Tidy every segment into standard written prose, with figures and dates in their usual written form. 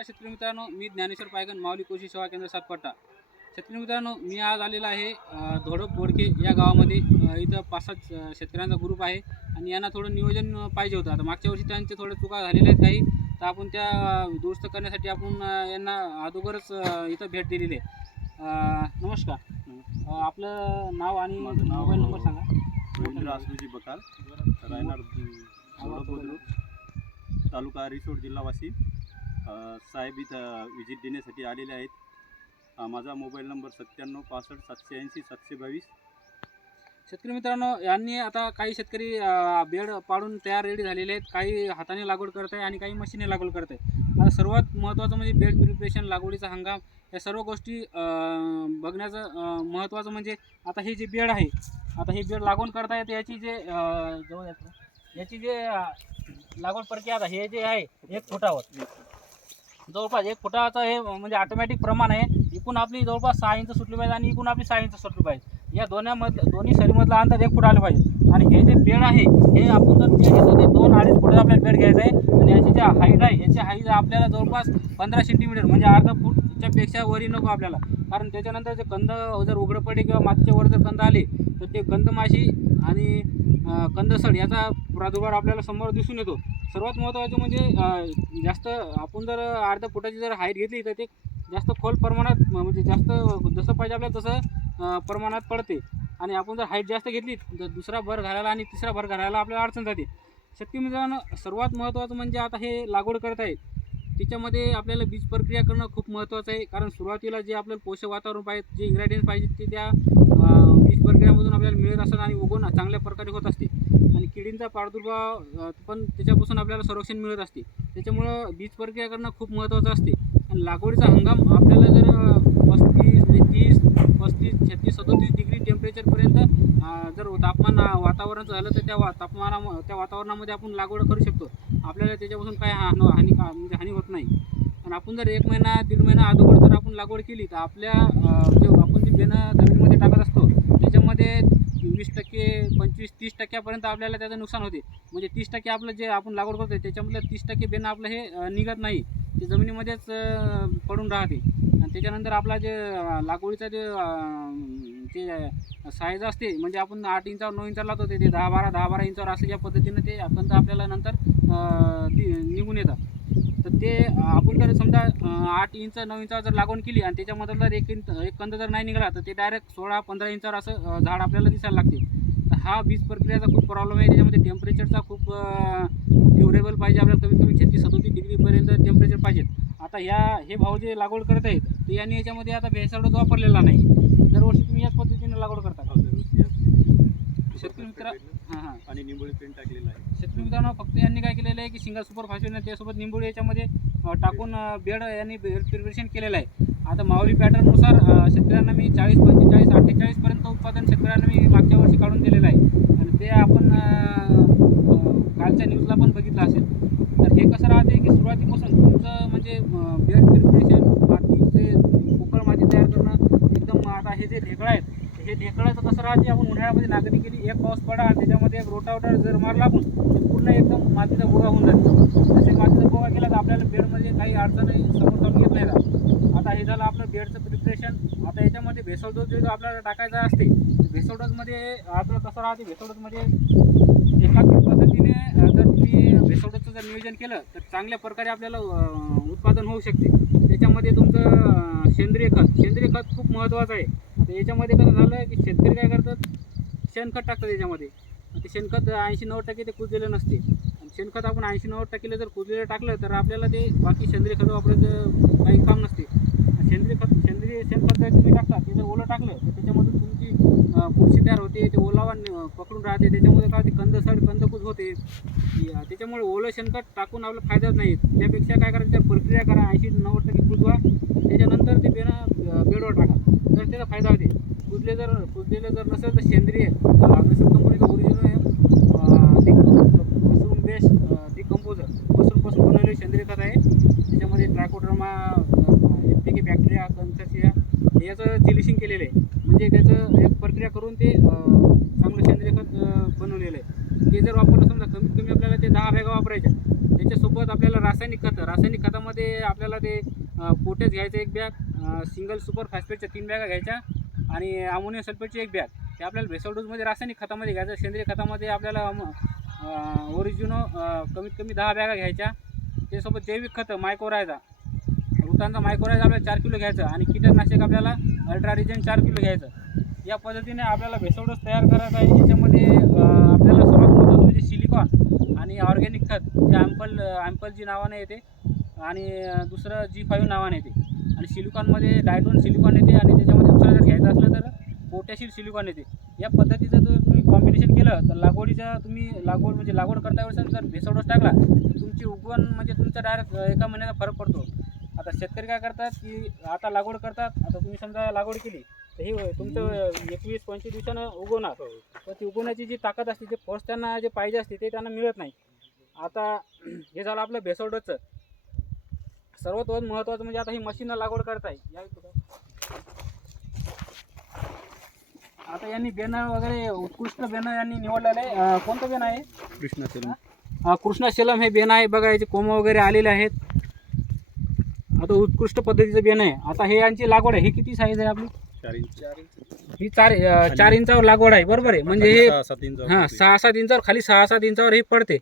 नमस्कार शेतकरी मित्रांनो, मी ज्ञानेश्वर पायगन, माऊली कृषी सेवा केंद्र सातपट्टा. शेतकरी मित्रांनो, मी आज आलेला आहे धोडप बोडके या गावामध्ये. इथं 5-6 शेतकऱ्यांचा ग्रुप आहे आणि यांना थोडं नियोजन पाहिजे होतं. आता मागच्या वर्षी त्यांचे थोडे चुका झालेल्या आहेत काही, तर आपण त्या दुरुस्त करण्यासाठी आपण यांना अगोदरच इथं भेट दिलेली आहे. नमस्कार. आपलं नाव आणि मोबाईल नंबर सांगा. रवींद्र आसलूजी बकाल, राहणार धोडप बुद्रुक, तालुका रिसोड, जिल्हा वाशिम. साहेब इथं विजिट देण्यासाठी आलेले आहेत. माझा मोबाईल नंबर 97 65 780 722. शेतकरी मित्रांनो, यांनी आता काही शेतकरी बेड पाडून तयार रेडी झालेले आहेत. काही हाताने लागवड करत आहे आणि काही मशीने लागवड करत आहे. आता सर्वात महत्त्वाचं म्हणजे बेड प्रिपरेशन, लागवडीचा हंगाम, या सर्व गोष्टी बघण्याचं महत्त्वाचं म्हणजे आता हे जे बेड आहे, आता हे बेड लागवड करता येते. याची जे याची जे लागवड प्रक्रिया आता हे जे आहे 1 फुटावर जवळपास 1 फुटाचं हे म्हणजे ऑटोमॅटिक प्रमाण आहे. इकून आपली जवळपास 6 इंच सुटली पाहिजे आणि इकून आपली 6 इंच सुटली पाहिजे. या दोन्ही सरीमधलं अंतर 1 फूट आलं पाहिजे. आणि हे जे बेड आहे हे आपण जर बेड घेतो ते 2-2.5 फुटाचा आपल्याला बेड घ्यायचा आहे. आणि याची जी हाईट आहे, याची हाईट आपल्याला जवळपास 15 सेंटीमीटर म्हणजे अर्धा फूटच्या पेक्षा वरी नको आपल्याला. कारण त्याच्यानंतर जे कंद जर उघडं पडले किंवा मातीच्या वर जर कंद आले तर ते कंदमाशी आणि कंदसड याचा प्रादुर्भाव आपल्याला समोर दिसून येतो. सर्वात महत्त्वाचं म्हणजे जास्त आपण जर अर्ध्या फुटाची जर हाईट घेतली तर ते जास्त खोल प्रमाणात म्हणजे जास्त जसं पाहिजे आपल्याला तसं प्रमाणात पडते. आणि आपण जर हाईट जास्त घेतली तर दुसरा भर घालायला आणि तिसरा भर घालायला आपल्याला अडचण जाते. शेतकरी मित्रांनो, सर्वात महत्त्वाचं म्हणजे आता हे लागवड करत आहे त्याच्यामध्ये आपल्याला बीज प्रक्रिया करणं खूप महत्त्वाचं आहे. कारण सुरुवातीला जे आपल्याला पोषक वातावरण पाहिजे, जे इन्ग्रेडियंट पाहिजे ते त्या बीज प्रक्रियेमधून आपल्याला मिळत असतात आणि उगवण चांगल्या प्रकारे होत असते. आणि किडींचा प्रादुर्भाव पण त्याच्यापासून आपल्याला संरक्षण मिळत असते. त्याच्यामुळं बीज प्रक्रिया करणं खूप महत्त्वाचं असते. आणि लागवडीचा हंगाम आपल्याला जर 35, 30, 35, 36, 37 डिग्री टेम्परेचरपर्यंत जर तापमान वातावरणाचं झालं तर त्या वातावरणामध्ये आपण लागवड करू शकतो. आपल्याला त्याच्यापासून काय हानी होत नाही. आणि आपण जर 1 महिना 1.5 महिना अगोदर जर आपण लागवड केली तर आपल्या आपण जे बेणं जमिनीमध्ये टाकत असतो त्याच्यामध्ये 20%, 25-30% आपल्याला त्याचं नुकसान होते. म्हणजे 30% आपलं जे आपण लागवड करतो त्याच्यामधलं 30% बेणं आपलं हे निघत नाही, ते जमिनीमध्येच पडून राहते. आणि त्याच्यानंतर आपला जे लागवडीचा जे साईज असते म्हणजे आपण 8 इंचावर 9 इंचावर लावतो ते 10-12 इंचावर असं या पद्धतीनं ते कंद आपल्याला नंतर निघून येतात. तर ते आपण जर समजा 8 इंच 9 इंचावर जर लागवड केली आणि त्याच्यामधलं जर एक कंद जर नाही निघाला तर ते डायरेक्ट 16-15 इंचावर असं झाड आपल्याला दिसायला लागते. तर हा बीज प्रक्रियाचा खूप प्रॉब्लेम आहे. त्याच्यामध्ये टेम्परेचरचा खूप ड्युरेबल पाहिजे आपल्याला, कमीत कमी 36-37 डिग्रीपर्यंत टेम्परेचर पाहिजे. आता हे भाऊ जे लागवड करत आहेत तर यांनी याच्यामध्ये आता भेसळ डोस वापरलेला नाही. दरवर्षी तुम्ही याच पद्धतीने लागवड करता. शेतकरी मित्र आणि निंबोळी पेंट टाकलेला आहे. शेतकरी मित्रांनो, फक्त यांनी काय केलेलं आहे की सिंगल सुपर फॉस्फेट त्यासोबत निंबोळी याच्यामध्ये टाकून बेड यांनी प्रिपरेशन केलेलं आहे. आता माऊली पॅटर्ननुसार शेतकऱ्यांना मी 40, 45, 48पर्यंत उत्पादन शेतकऱ्यांना मी मागच्या वर्षी काढून दिलेलं आहे. आणि ते आपण कालच्या न्यूजला पण बघितलं असेल. तर हे कसं राहते की सुरुवातीपासून तुमचं म्हणजे बेड प्रिपरेशन, मातीचे पोकळ माती तयार करणं एकदम. आता हे जे ढेकळं आहेत, हे ढेकळाचं कसं राहते, आपण उन्हाळ्यामध्ये नागरी केली, एक पाऊस पडा त्याच्यामध्ये एक रोटावटर जर मारला आपण तर पूर्ण एकदम मातीचा गोळा होऊन जाते. तसे मातीचा गोळा केला तर आपल्याला बेडमध्ये काही अडचणी समोर चालून येत नाही राहत. आता हे झालं आपलं बेडचं प्रिपरेशन. आता याच्यामध्ये भेसळ डोस जो आपल्याला टाकायचा असते, भेसळ डोसमध्ये आपलं कसं राहते, भेसळ डोसमध्ये एकात्मिक पद्धतीने जर तुम्ही भेसळ डोसचं जर नियोजन केलं तर चांगल्या प्रकारे आपल्याला उत्पादन होऊ शकते. त्याच्यामध्ये तुमचं सेंद्रिय खत खूप महत्त्वाचं आहे. आता याच्यामध्ये कसं झालं की शेतकरी काय करतात, शेणखत टाकतात याच्यामध्ये. ते शेणखत 80-90% ते कुजलेलं नसते. आणि शेणखत आपण 80-90% जर कुजलेलं टाकलं तर आपल्याला ते बाकी सेंद्रिय खतं वापरायचं काही काम नसते. सेंद्रिय शेणखत जर तुम्ही टाकता, ते जर ओलं टाकलं तर त्याच्यामधून तुमची बुरशी तयार होते, ते ओलावा पकडून राहते, त्याच्यामध्ये काय होते कंदकुज होते. त्याच्यामुळे ओलं शेणखत टाकून आपला फायदाच नाही. त्यापेक्षा काय करायचं, प्रक्रिया करा, 80-90% कुजवा, त्याच्यानंतर ते बेडवर टाका तर त्याचा फायदा होते. कुजलेलं जर नसेल तर सेंद्रिय अग्रेसिव्ह कंपनीचं ओरिजिनल मशरूम बेस डिकम्पोजर मशरूमपासून बनवलेले सेंद्रिय खत आहे. त्याच्यामध्ये ट्रायकोडर्मा, एफटीके बॅक्टेरिया, कन्सर्सिया याचं चिलिशिंग केलेलं आहे. म्हणजे त्याचं एक प्रक्रिया करून ते चांगलं सेंद्रिय खत बनवलेलं आहे. ते जर वापरलं समजा कमीत कमी आपल्याला ते 10 बॅगा वापरायच्या, त्याच्यासोबत आपल्याला रासायनिक खतामध्ये आपल्याला ते पोटॅश घ्यायचं 1 बॅग, सिंगल सुपर फॉस्फेटच्या 3 बॅगा घ्यायच्या आणि अमोनियम सल्फेटची 1 बॅग. ते आपल्याला भेसळ डोसमध्ये रासायनिक खतामध्ये घ्यायचं. सेंद्रिय खतामध्ये आपल्याला ओरिजिनो कमीत कमी 10 बॅगा घ्यायच्या. त्यासोबत जैविक खतं मायक्रोरायझा, रुटांचा मायक्रोरायझा आपल्याला 4 किलो घ्यायचं आणि कीटकनाशक आपल्याला अल्ट्रारिजन 4 किलो घ्यायचं. या पद्धतीने आपल्याला भेसळ डोस तयार करायचा आहे. याच्यामध्ये आपल्याला सर्वात महत्त्वाचं म्हणजे सिलिकॉन आणि ऑर्गॅनिक खत जे ॲम्पल जी नावाने येते आणि दुसरं G5 नावाने येते. आणि सिलिकॉनमध्ये डायटोन सिलिकॉन येते आणि त्याच्यामध्ये दुसरं जर घ्यायचं असलं तर पोटॅशियम सिलिकॉन येते. या पद्धतीचं जर तुम्ही कॉम्बिनेशन केलं तर लागवड करता वेळेस जर भेसळ डोस टाकला तर तुमची उगवण म्हणजे तुमचा डायरेक्ट एका महिन्याचा फरक पडतो. आता शेतकरी काय करतात की आता लागवड करतात. आता तुम्ही समजा लागवड केली तर हे तुमचं 21-25 दिवसानं उगवणार. तर ती उगवण्याची जी ताकद असते ते फोर्स त्यांना जे पाहिजे असते ते त्यांना मिळत नाही. आता हे झालं आपलं भेसळ डोसचं. सर्वात महत्त्वाचं म्हणजे आता ही मशीनला लागवड करताय. आता यांनी बेनं वगैरे उत्कृष्ट बेनं यांनी निवडलेलं आहे. कोणतं बेन आहे? कृष्णाशेलम हे बेन आहे. बघा याचे कोंब वगैरे आलेले आहेत. आता उत्कृष्ट पद्धतीचं बेन आहे. आता हे यांची लागवड आहे. ही किती साईज आहे आपली? 4 इंच. ही 4 इंचावर लागवड आहे. बरोबर आहे. म्हणजे हे 6-7 इंच. 6-7 इंचावर खाली 6-7 इंचावर हे पडते,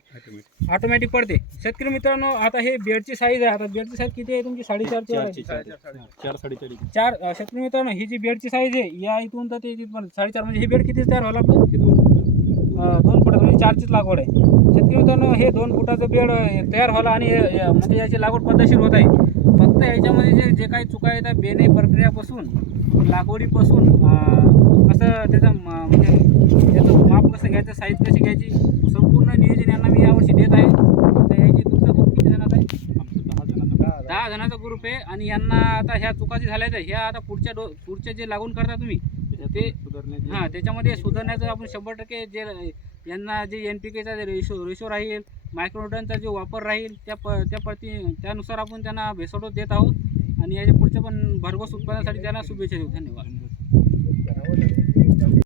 ऑटोमॅटिक पडते. शेतकरी मित्रांनो आता हे बेडची साईज आहे. आता बेडची साईज किती आहे तुमची? 4.5 4-4.5. 4. शेतकरी मित्रांनो ही जी बेडची साईज आहे या इथून तर ते तिथपर्यंत 4.5 म्हणजे हे बेड किती तयार व्हायला आपलं? 2 फुटाचं म्हणजे 4चीच लागवड आहे. शेतकरी मित्रांनो हे 2 फुटाचं बेड तयार व्हायला आणि म्हणजे याची लागवड पद्धतशीर होत आहे. फक्त याच्यामध्ये जे काही चुका येतात बेने प्रक्रियापासून लागवडीपासून कसं त्याचं म्हणजे त्याचं माप कसं घ्यायचं, साईज कशी घ्यायची, संपूर्ण नियोजन यांना मी यावर्षी देत आहे. तर याची तुमचा ग्रुप किती जणांचा आहे? 10 जणांचा ग्रुप आहे. आणि यांना आता ह्या चुका जी झाल्या आहेत ह्या आता पुढच्या जे लागून करता तुम्ही ते त्याच्यामध्ये सुधारण्याचं आपण 100% जे यांना जे NPKचा रेशो राहील, मायक्रोन्यूट्रनचा जो वापर राहील त्यानुसार आपण त्यांना भेसळ डोस देत आहोत. आणि याच्या पुढच्या पण भरघोस उत्पादनासाठी त्यांना शुभेच्छा देऊ. धन्यवाद.